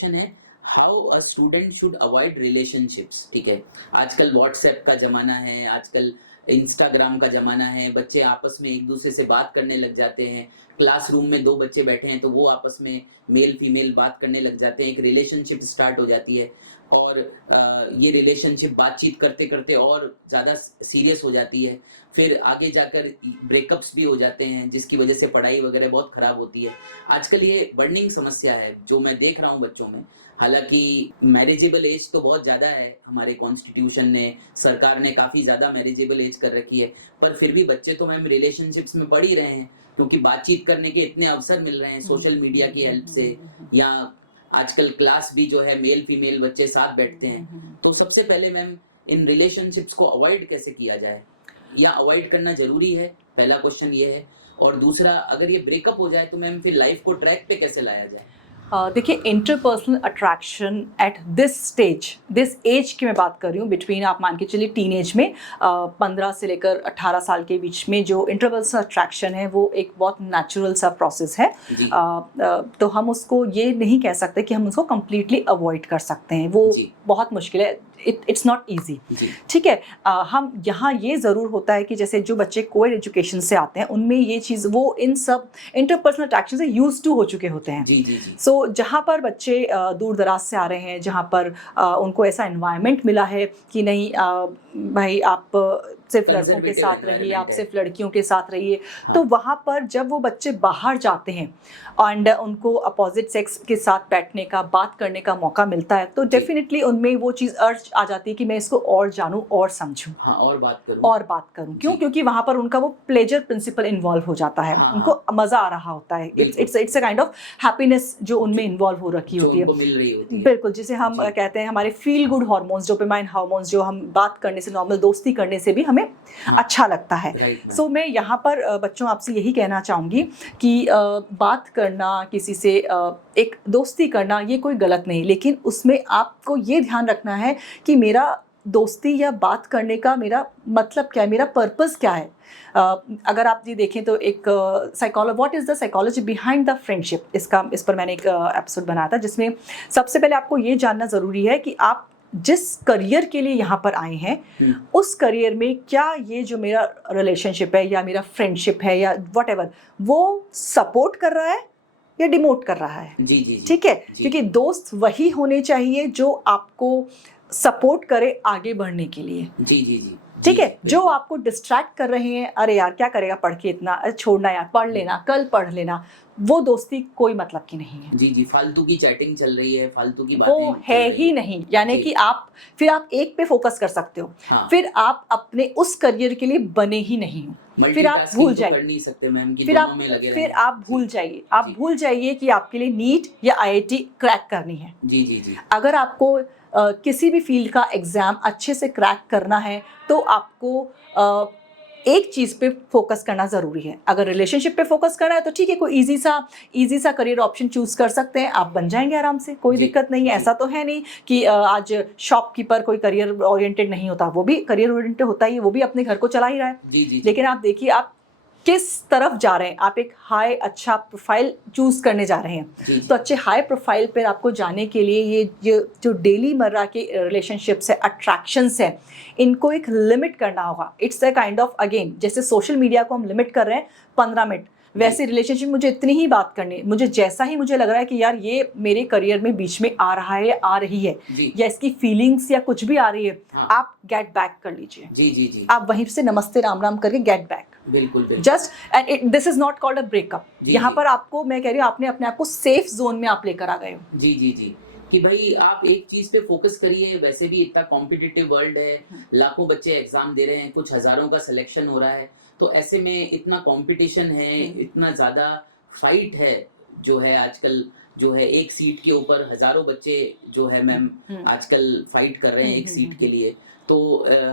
Question है, how a student should avoid relationships. ठीक है, आजकल व्हाट्सएप का जमाना है, आजकल इंस्टाग्राम का जमाना है, बच्चे आपस में एक दूसरे से बात करने लग जाते हैं। क्लासरूम में दो बच्चे बैठे हैं तो वो आपस में मेल फीमेल बात करने लग जाते हैं, एक रिलेशनशिप स्टार्ट हो जाती है। और ये रिलेशनशिप बातचीत करते करते और ज़्यादा सीरियस हो जाती है, फिर आगे जाकर ब्रेकअप्स भी हो जाते हैं, जिसकी वजह से पढ़ाई वगैरह बहुत खराब होती है। आजकल ये बर्निंग समस्या है जो मैं देख रहा हूँ बच्चों में। हालांकि मैरिजेबल एज तो बहुत ज़्यादा है, हमारे कॉन्स्टिट्यूशन ने, सरकार ने काफ़ी ज़्यादा मैरिजेबल एज कर रखी है, पर फिर भी बच्चे तो मैम रिलेशनशिप्स में पड़ ही रहे हैं, क्योंकि बातचीत करने के इतने अवसर मिल रहे हैं सोशल मीडिया की हेल्प से, या आजकल क्लास भी जो है मेल फीमेल बच्चे साथ बैठते हैं। तो सबसे पहले मैम इन रिलेशनशिप्स को अवॉइड कैसे किया जाए, या अवॉइड करना जरूरी है, पहला क्वेश्चन ये है। और दूसरा, अगर ये ब्रेकअप हो जाए तो मैम फिर लाइफ को ट्रैक पे कैसे लाया जाए। देखिए, interpersonal attraction at this stage, this age की मैं बात कर रही हूँ, बिटवीन आप मान के चलिए टीनेज में 15 से लेकर 18 साल के बीच में जो इंटरपर्सनल अट्रैक्शन है वो एक बहुत नेचुरल सा प्रोसेस है। तो हम उसको ये नहीं कह सकते कि हम उसको कम्प्लीटली अवॉइड कर सकते हैं, वो बहुत मुश्किल है, इट्स नॉट ईजी। ठीक है, हम यहाँ ये ज़रूर होता है कि जैसे जो बच्चे कोएड एजुकेशन से आते हैं उनमें ये चीज़, वो इन सब इंटरपर्सनल अट्रैक्शन से यूज टू हो चुके होते हैं। सो जहाँ पर बच्चे दूर दराज से आ रहे हैं, जहाँ पर उनको ऐसा एनवायरनमेंट मिला है कि नहीं भाई आप सिर्फ लड़कों के साथ रहिए, आप सिर्फ लड़कियों के साथ रहिए, तो वहाँ पर जब वो बच्चे बाहर जाते हैं एंड उनको अपोजिट सेक्स के साथ बैठने का, बात करने का मौका मिलता है, तो डेफिनेटली उनमें वो चीज़ अर्ज आ जाती है कि मैं इसको और जानूँ और समझूँ, और बात करूँ। क्यों? क्योंकि वहाँ पर उनका वो प्लेजर प्रिंसिपल इन्वॉल्व हो जाता है। उनको मज़ा आ रहा होता है, it's a kind of happiness जो उनमें इन्वॉल्व हो रखी होती है, मिल रही होती है। बिल्कुल, जिसे हम कहते हैं हमारे feel good hormones, dopamine hormones, जो हम बात करने से, नॉर्मल दोस्ती करने से भी हमें अच्छा लगता है। सो मैं यहाँ पर बच्चों आपसे यही कहना चाहूँगी कि बात करना, किसी से एक दोस्ती करना, ये कोई गलत नहीं, लेकिन उसमें आपको ये ध्यान रखना है कि मेरा दोस्ती या बात करने का मेरा मतलब क्या है, मेरा पर्पस क्या है। अगर आप ये देखें तो एक what is the psychology behind the friendship, इस पर मैंने एक एपिसोड बनाया था, जिसमें सबसे पहले आपको ये जानना ज़रूरी है कि आप जिस करियर के लिए यहाँ पर आए हैं उस करियर में क्या ये जो मेरा रिलेशनशिप है या मेरा फ्रेंडशिप है या व्हाटएवर, वो सपोर्ट कर रहा है या डिमोट कर रहा है। ठीक है, क्योंकि दोस्त वही होने चाहिए जो आपको सपोर्ट करे आगे बढ़ने के लिए। ठीक है, जो आपको डिस्ट्रैक्ट कर रहे हैं, अरे यार क्या करेगा पढ़ के इतना, अरे छोड़ना यार, पढ़ लेना, कल पढ़ लेना, वो दोस्ती कोई मतलब की नहीं है। फालतू की चैटिंग चल रही है, फालतू की बातें वो है ही नहीं। यानी कि आप एक पे फोकस कर सकते हो, फिर आप अपने उस करियर के लिए बने ही नहीं हो, फिर आप भूल जाइए, फिर आप भूल जाइए कि आपके लिए नीट या IIT क्रैक करनी है। अगर आपको किसी भी फील्ड का एग्जाम अच्छे से क्रैक करना है तो आपको एक चीज़ पे फोकस करना ज़रूरी है। अगर रिलेशनशिप पे फोकस करना है तो ठीक है, कोई इजी सा करियर ऑप्शन चूज़ कर सकते हैं, आप बन जाएंगे आराम से, कोई दिक्कत नहीं है। ऐसा तो है नहीं कि आज शॉपकीपर कोई करियर ओरिएंटेड नहीं होता, वो भी करियर ओरिएंटेड होता ही है, वो भी अपने घर को चला ही रहा है। लेकिन आप देखिए आप किस तरफ जा रहे हैं, आप एक हाई अच्छा प्रोफाइल चूज करने जा रहे हैं, तो अच्छे हाई प्रोफाइल पर आपको जाने के लिए ये जो डेली मर्रा के रिलेशनशिप्स है, अट्रैक्शंस है, इनको एक लिमिट करना होगा। It's a kind of, again जैसे सोशल मीडिया को हम लिमिट कर रहे हैं 15 मिनट, वैसे रिलेशनशिप मुझे इतनी ही बात करनी, मुझे जैसा ही मुझे लग रहा है कि यार ये मेरे करियर में बीच में आ रहा है, आ रही है, या इसकी फीलिंग्स या कुछ भी आ रही है, आप गेट बैक कर लीजिए। आप वहीं से नमस्ते राम राम करके गेट बैक, बिल्कुल। Just, and this is not called a breakup. यहाँ पर आपको, मैं कह रही हूँ, आपने अपने आप को सेफ जोन में आप लेकर आ गए हो। जी कि भाई आप एक चीज पे फोकस करिए। वैसे भी इतना कॉम्पिटिटिव वर्ल्ड है, लाखों बच्चे एग्जाम दे रहे हैं, कुछ हजारों का सिलेक्शन हो रहा है, तो ऐसे में इतना कंपटीशन है, इतना ज्यादा फाइट है जो है आजकल, जो है एक सीट के ऊपर हजारों बच्चे जो है मैम आजकल फाइट कर रहे हैं एक सीट के लिए। तो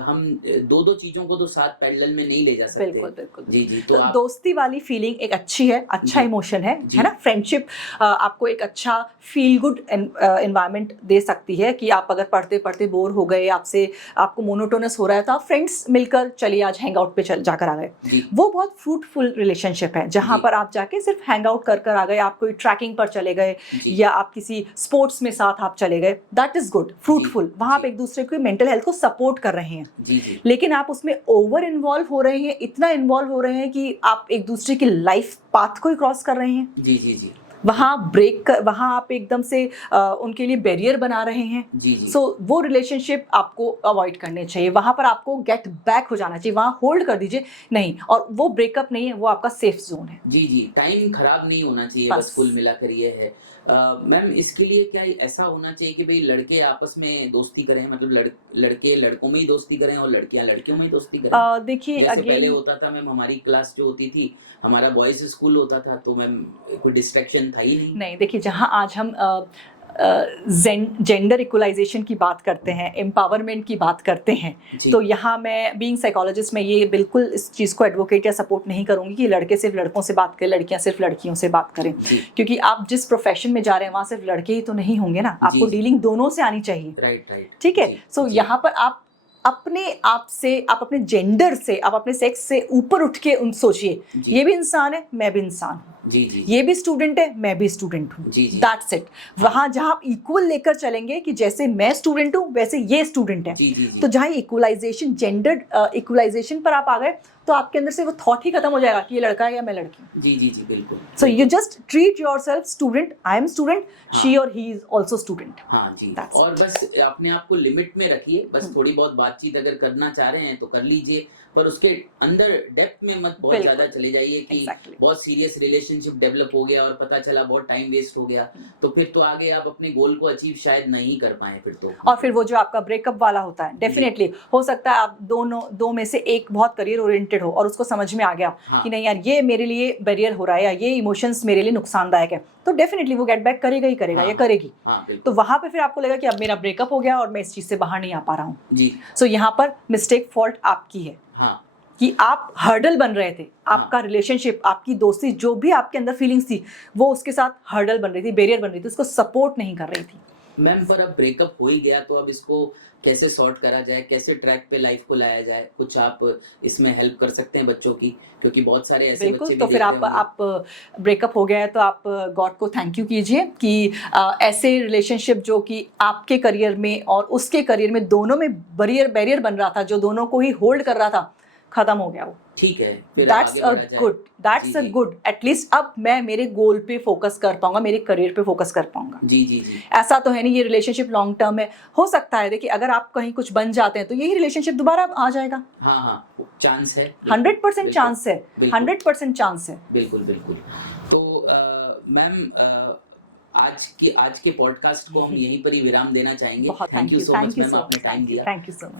हम दो दो चीजों को तो साथ पैरेलल में नहीं ले जा सकते। बिल्कुल बिल्कुल। जी जी। तो दोस्ती वाली फीलिंग एक अच्छी है, अच्छा इमोशन है ना। फ्रेंडशिप आपको एक अच्छा फील गुड एनवायरनमेंट दे सकती है कि आप अगर पढ़ते पढ़ते बोर हो गए, आपको मोनोटोनस हो रहा है, तो आप फ्रेंड्स मिलकर चलिए आज हैंग आउट पे जाकर आ गए। वो बहुत फ्रूटफुल रिलेशनशिप है, जहाँ पर आप जाके सिर्फ हैंग आउट कर आ गए, आप कोई ट्रैकिंग पर चले गए या आप किसी स्पोर्ट्स में साथ आप चले गए, दैट इज गुड, फ्रूटफुल। वहाँ आप एक दूसरे को मेंटल हेल्थ को सपोर्ट कर रहे हैं। लेकिन आप उसमें ओवर इन्वॉल्व हो रहे हैं, इतना इन्वॉल्व हो रहे हैं कि आप एक दूसरे की लाइफ पाथ को ही क्रॉस कर रहे हैं। जी जी जी। वहाँ आप एकदम से उनके लिए बैरियर बना रहे हैं। सो वो रिलेशनशिप आपको अवॉइड करने चाहिए। वहाँ पर आपको गेट बैक हो जाना चाहिए, वहाँ होल्ड कर दीजिए नहीं। और वो ब्रेकअप नहीं है, वो आपका सेफ जोन है। जी जी। टाइम खराब नहीं होना चाहिए, बस कुल मिलाकर ये है। मैम इसके लिए क्या ऐसा होना चाहिए कि भाई लड़के आपस में दोस्ती करें, मतलब लड़के लड़कों में ही दोस्ती करें और लड़कियां लड़कियों में ही दोस्ती करें? देखिए जैसे पहले होता था मैम, हमारी क्लास जो होती थी, हमारा बॉयज स्कूल होता था, तो मैम कोई डिस्ट्रैक्शन था ही नहीं। देखिए जहाँ आज हम जेंडर इक्वलाइजेशन की बात करते हैं, एम्पावरमेंट की बात करते हैं, तो यहाँ मैं बीइंग साइकोलॉजिस्ट में ये बिल्कुल इस चीज़ को एडवोकेट या सपोर्ट नहीं करूँगी कि लड़के सिर्फ लड़कों से बात करें, लड़कियाँ सिर्फ लड़कियों से बात करें। क्योंकि आप जिस प्रोफेशन में जा रहे हैं वहाँ सिर्फ लड़के ही तो नहीं होंगे ना, आपको डीलिंग दोनों से आनी चाहिए। राइट। ठीक है। सो यहाँ पर आप अपने आप से, आप अपने जेंडर से, आप अपने सेक्स से ऊपर उठ के सोचिए, ये भी इंसान है, मैं भी इंसान हूँ। जी। ये भी स्टूडेंट है, मैं भी स्टूडेंट हूँ। That's it. वहाँ जहाँ आप इक्वल लेकर चलेंगे कि जैसे मैं स्टूडेंट हूँ वैसे ये स्टूडेंट है, तो जहाँ इक्वलाइजेशन, जेंडर इक्वलाइजेशन पर आप आ गए, तो आपके अंदर से वो थॉट ही खत्म हो जाएगा कि ये लड़का है या मैं लड़की हूँ। जी बिल्कुल। So you just treat yourself student, I am student, she और ही इज आल्सो स्टूडेंट। हाँ जी। और बस अपने आप को लिमिट में रखिए, बस थोड़ी बहुत बातचीत अगर करना चाह रहे हैं तो कर लीजिए, पर उसके अंदर डेप्थ में मत बहुत ज्यादा चले जाइए कि बहुत सीरियस रिलेशनशिप डेवलप हो गया और पता चला बहुत टाइम वेस्ट हो गया, तो फिर तो आगे आप अपने गोल को अचीव शायद नहीं कर पाए फिर तो। और फिर वो जो आपका ब्रेकअप वाला होता है, डेफिनेटली हो सकता है आप दो में से एक बहुत करियर ओरिएंटेड हो और उसको समझ में आ गया कि नहीं यार ये मेरे लिए बैरियर हो रहा है या ये इमोशंस मेरे लिए नुकसानदायक है, तो डेफिनेटली वो गेट बैक करेगा ही करेगा या करेगी। तो वहां पे फिर आपको लगेगा कि अब मेरा ब्रेकअप हो गया और मैं इस चीज से बाहर नहीं आ पा रहा हूँ। सो यहाँ पर मिस्टेक फॉल्ट आपकी है कि आप हर्डल बन रहे थे, आपका रिलेशनशिप, आपकी दोस्ती, जो भी आपके अंदर फीलिंग्स थी वो उसके साथ हर्डल बन रही थी, बैरियर बन रही थी, उसको सपोर्ट नहीं कर रही थी। मैम पर अब ब्रेकअप हो ही गया तो अब इसको कैसे सॉर्ट करा जाए, कैसे ट्रैक पे लाइफ को लाया जाए, कुछ आप इसमें हेल्प कर सकते हैं बच्चों की, क्योंकि बहुत सारे ऐसे बच्चे भी तो फिर आप ब्रेकअप हो गया है तो आप गॉड को थैंक यू कीजिए कि ऐसे रिलेशनशिप जो कि आपके करियर में और उसके करियर में दोनों में बैरियर बन रहा था, जो दोनों को ही होल्ड कर रहा था, खत्म हो गया वो। ठीक है, दैट्स अ गुड। एटलीस्ट अब मैं मेरे गोल पे फोकस कर पाऊंगा, मेरे करियर पे फोकस कर पाऊंगा। जी। ऐसा तो है नहीं ये रिलेशनशिप लॉन्ग टर्म है, हो सकता है देखिए अगर आप कहीं कुछ बन जाते हैं तो यही रिलेशनशिप दोबारा आ जाएगा। हाँ चांस है, 100% चांस है, 100% चांस है। बिल्कुल। तो मैम आज के पॉडकास्ट को हम यहीं पर ही विराम देना चाहेंगे। Thank you so much ma'am, आपने टाइम दिया। Thank you so much.